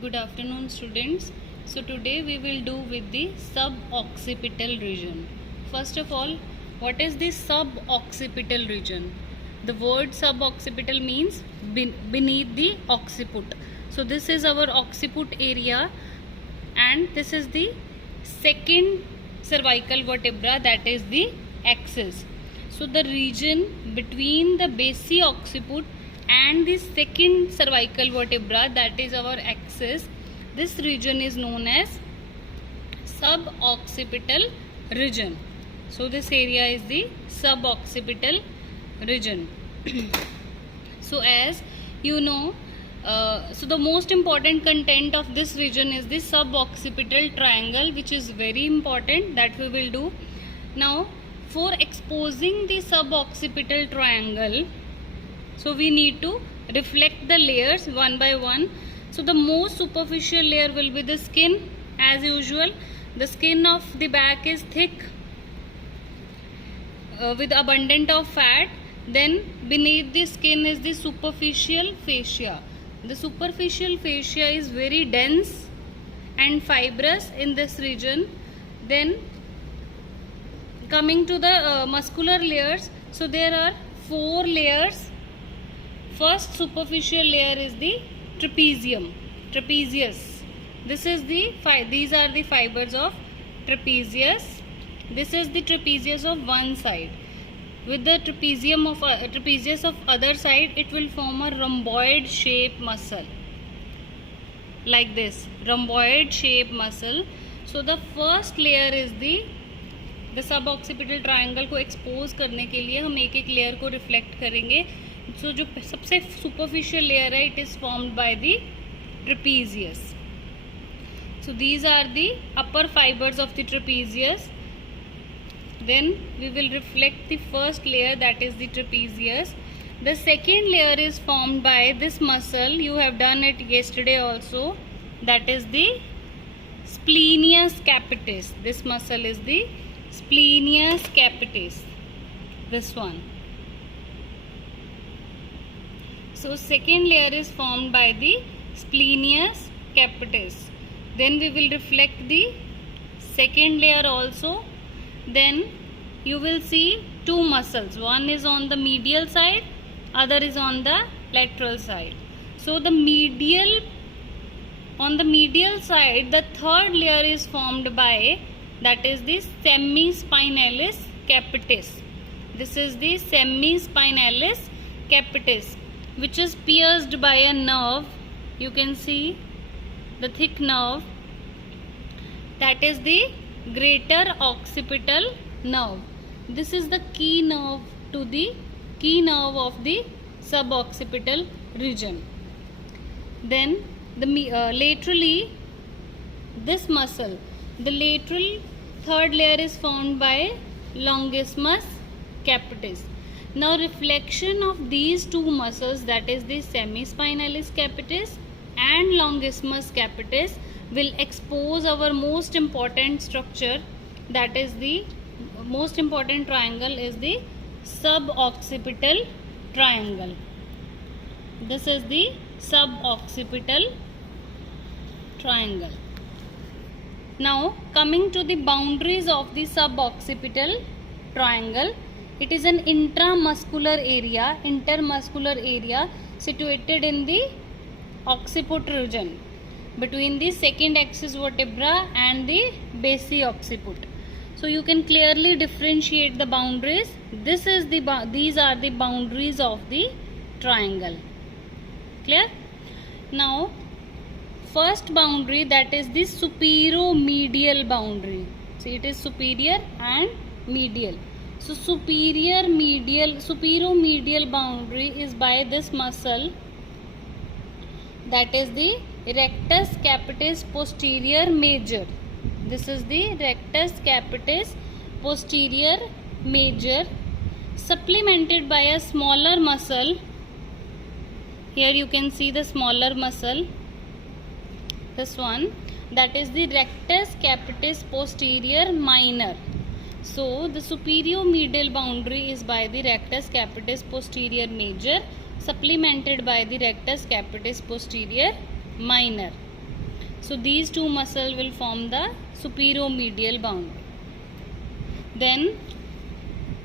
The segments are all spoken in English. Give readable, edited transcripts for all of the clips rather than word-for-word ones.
Good afternoon, students. So today we will do with the suboccipital region. First of all, what is the suboccipital region? The word suboccipital means beneath the occiput. So this is our occiput area, and this is the second cervical vertebra, that is the axis. So the region between the basic occiput and the second cervical vertebra, that is our axis, this region is known as suboccipital region. So this area is the suboccipital region. So as you know, so the most important content of this region is the suboccipital triangle, which is very important, that we will do. Now for exposing the suboccipital triangle, so we need to reflect the layers one by one. So the most superficial layer will be the skin. As usual, the skin of the back is thick with abundant of fat. Then beneath the skin is the superficial fascia. The superficial fascia is very dense and fibrous in this region. Then coming to the muscular layers, so there are 4 layers. First superficial layer is the trapezius. This is these are the fibers of trapezius. This is the trapezius of one side. With the trapezius of other side, it will form a rhomboid shape muscle, like this rhomboid shape muscle. So the first layer is the suboccipital triangle को expose करने के लिए हम एक layer को reflect करेंगे. So जो सबसे superficial layer है, it is formed by the trapezius. So these are the upper fibers of the trapezius. Then we will reflect the first layer, that is the trapezius. The second layer is formed by this muscle. You have done it yesterday also. That is the splenius capitis. This muscle is the splenius capitis. This one. So second layer is formed by the splenius capitis. Then we will reflect the second layer also. Then you will see 2 muscles. One is on the medial side, other is on the lateral side. So on the medial side, the third layer is formed by, that is the semispinalis capitis. This is the semispinalis capitis, which is pierced by a nerve. You can see the thick nerve, that is the greater occipital nerve. This is the key nerve of the suboccipital region. Then laterally, this muscle, the lateral third layer is formed by longissimus capitis. Now reflection of these 2 muscles, that is the semispinalis capitis and longissimus capitis, will expose our most important structure, that is the most important triangle is the suboccipital triangle. This is the suboccipital triangle. Now coming to the boundaries of the suboccipital triangle, it is an intermuscular area situated in the occiput region between the second axis vertebra and the basic occiput. So you can clearly differentiate the boundaries. These are the boundaries of the triangle. Clear? Now first boundary, that is the superomedial boundary. See, it is superior and medial. So superomedial boundary is by this muscle, that is the rectus capitis posterior major. This is the rectus capitis posterior major, supplemented by a smaller muscle. Here you can see the smaller muscle, this one, that is the rectus capitis posterior minor. So the superomedial boundary is by the rectus capitis posterior major, supplemented by the rectus capitis posterior minor. So these two muscles will form the superomedial boundary. Then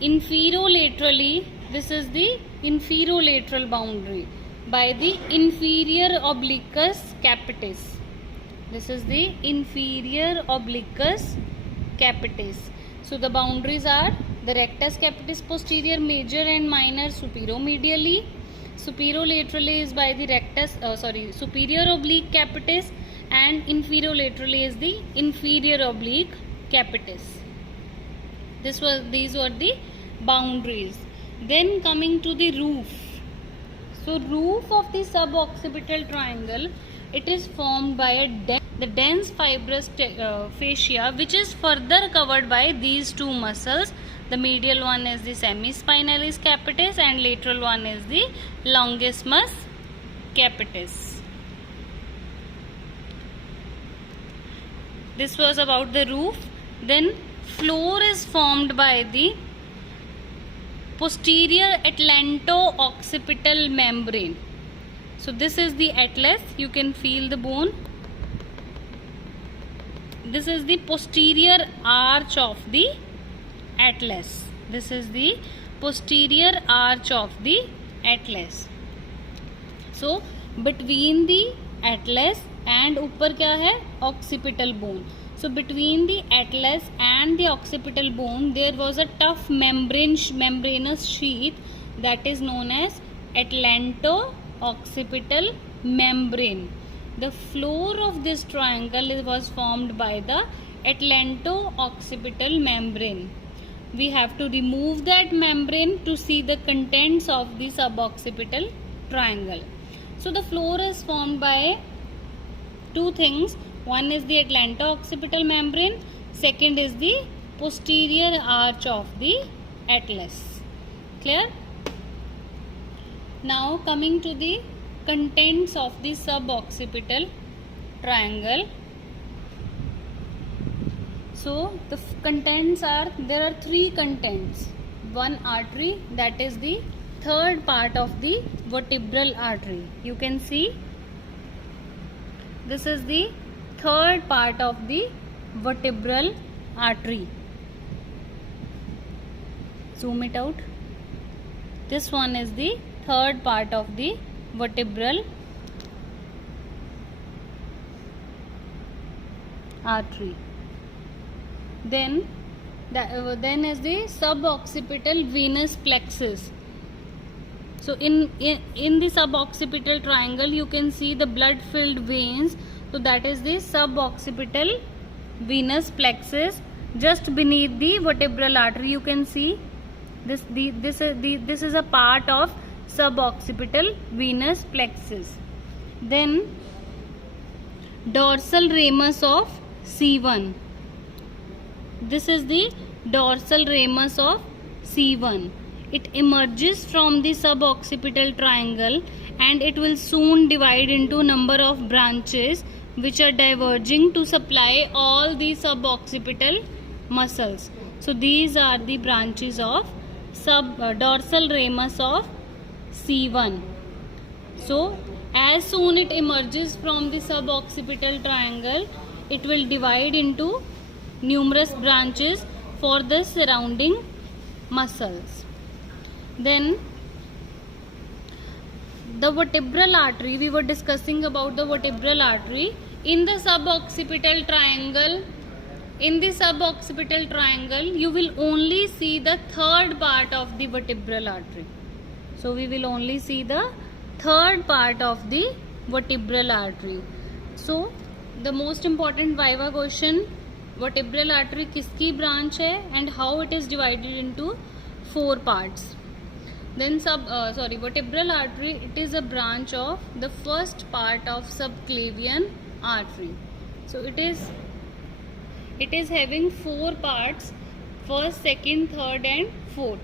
inferolaterally, this is the inferolateral boundary by the inferior obliquus capitis. This is the inferior obliquus capitis. So the boundaries are the rectus capitis posterior, major and minor superomedially. Superolaterally is by the superior oblique capitis, and inferolaterally is the inferior oblique capitis. These were the boundaries. Then coming to the roof. So roof of the suboccipital triangle, it is formed by the dense fibrous fascia, which is further covered by these two muscles. The medial one is the semispinalis capitis and lateral one is the longissimus capitis. This was about the roof. Then floor is formed by the posterior atlanto-occipital membrane. So this is the atlas. You can feel the bone. This is the posterior arch of the atlas. This is the posterior arch of the atlas. So between the atlas and ऊपर क्या है? Occipital bone. So between the atlas and the occipital bone, there was a tough membranous sheath that is known as atlanto-occipital membrane. The floor of this triangle was formed by the atlanto-occipital membrane. We have to remove that membrane to see the contents of the suboccipital triangle. So the floor is formed by two things. One is the atlanto-occipital membrane. Second is the posterior arch of the atlas. Clear? Now coming to the contents of the suboccipital triangle. So the contents are, there are three contents. One artery, that is the third part of the vertebral artery. You can see this is the third part of the vertebral artery. Zoom it out. This one is the third part of the vertebral artery. Then is the suboccipital venous plexus. So in the suboccipital triangle, you can see the blood-filled veins. So that is the suboccipital venous plexus. Just beneath the vertebral artery, you can see this is a part of suboccipital venous plexus. Then dorsal ramus of C1. This is the dorsal ramus of C1. It emerges from the suboccipital triangle and it will soon divide into number of branches which are diverging to supply all the suboccipital muscles. So these are the branches of dorsal ramus of C1. So as soon it emerges from the suboccipital triangle, it will divide into numerous branches for the surrounding muscles. Then the vertebral artery, we were discussing about the vertebral artery. In the suboccipital triangle, you will only see the third part of the vertebral artery. So we will only see the third part of the vertebral artery. So the most important viva question, vertebral artery kiski branch hai and how it is divided into 4 parts. Then vertebral artery, it is a branch of the first part of subclavian artery. So it is having 4 parts: first, second, third and fourth.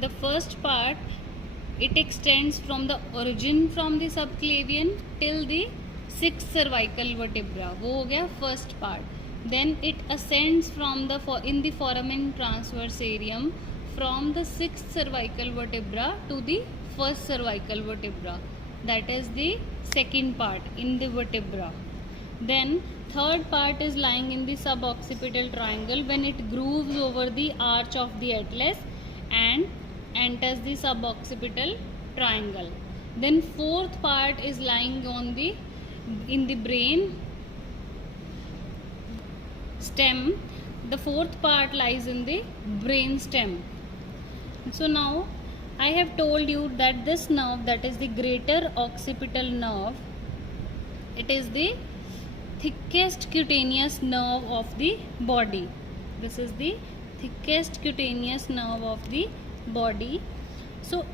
The first part, it extends from the origin from the subclavian till the 6th cervical vertebra. वो हो गया first part. Then it ascends from in the foramen transversarium from the 6th cervical vertebra to the 1st cervical vertebra. That is the second part in the vertebra. Then third part is lying in the suboccipital triangle when it grooves over the arch of the atlas and enters the suboccipital triangle. Then fourth part is lying on the in the brain stem. The fourth part lies in the brain stem. So now I have told you that this nerve, that is the greater occipital nerve, it is the thickest cutaneous nerve of the body. This is the thickest cutaneous nerve of the body. So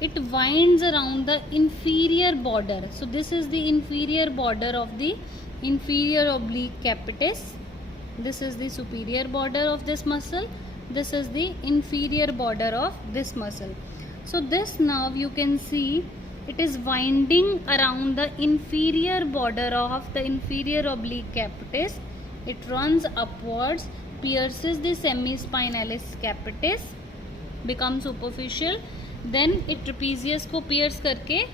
it winds around the inferior border. So this is the inferior border of the inferior oblique capitis. This is the superior border of this muscle. This is the inferior border of this muscle. So this nerve, you can see, it is winding around the inferior border of the inferior oblique capitis. It runs upwards, pierces the semispinalis capitis, becomes superficial. Then it trapezius को pierce करके,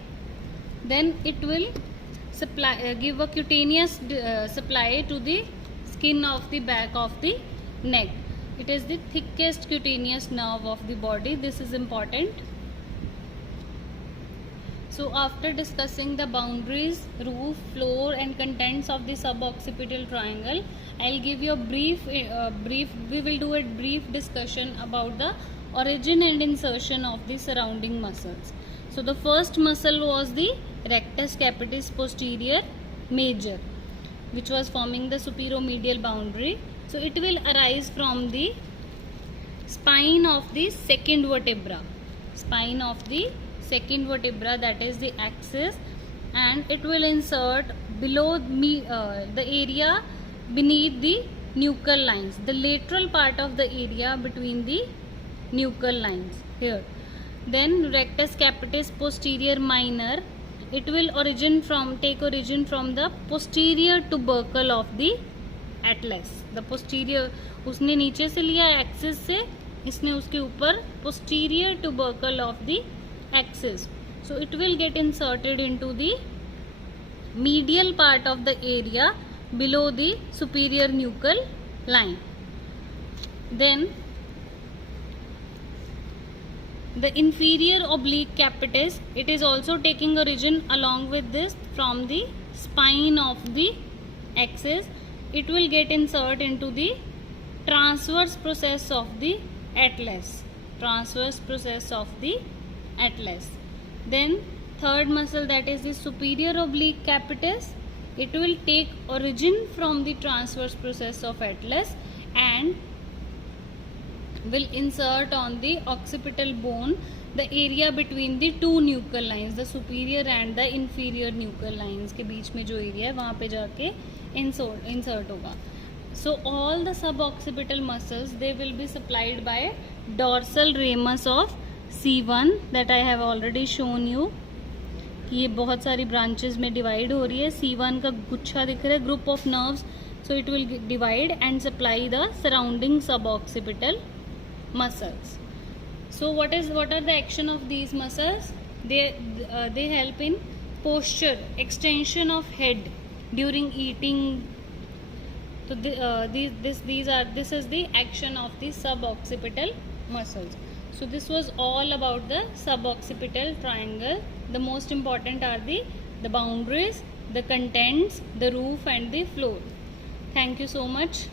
then it will supply, give a cutaneous supply to the skin of the back of the neck. It is the thickest cutaneous nerve of the body. This is important. So after discussing the boundaries, roof, floor and contents of the suboccipital triangle, I'll give you a brief, we will do a brief discussion about the origin and insertion of the surrounding muscles. So the first muscle was the rectus capitis posterior major, which was forming the superomedial boundary. So it will arise from the spine of the second vertebra. Spine of the second vertebra, that is the axis, and it will insert below the area beneath the nuchal lines, the lateral part of the area between the nuchal lines here. Then rectus capitis posterior minor, it will take origin from the posterior tubercle of the atlas. The posterior, उसने नीचे से लिया axis से, इसने उसके ऊपर posterior tubercle of the axis. So it will get inserted into the medial part of the area below the superior nuchal line. Then the inferior oblique capitis, it is also taking origin along with this from the spine of the axis. It will get inserted into the transverse process of the atlas. Transverse process of the atlas. Then third muscle, that is the superior oblique capitis, it will take origin from the transverse process of atlas and will insert on the occipital bone, the area between the two nuchal lines, the superior and the inferior nuchal lines के बीच में जो area है वहाँ पे जाके insert होगा. So all the suboccipital muscles, they will be supplied by dorsal ramus of C1 that I have already shown you. ये बहुत सारी branches में divide हो रही है. C1 का गुच्छा दिख रहा है, group of nerves. So it will divide and supply the surrounding suboccipital muscles. So what are the action of these muscles? They help in posture, extension of head during eating. So this is the action of the suboccipital muscles. So this was all about the suboccipital triangle. The most important are the boundaries, the contents, the roof and the floor. Thank you so much.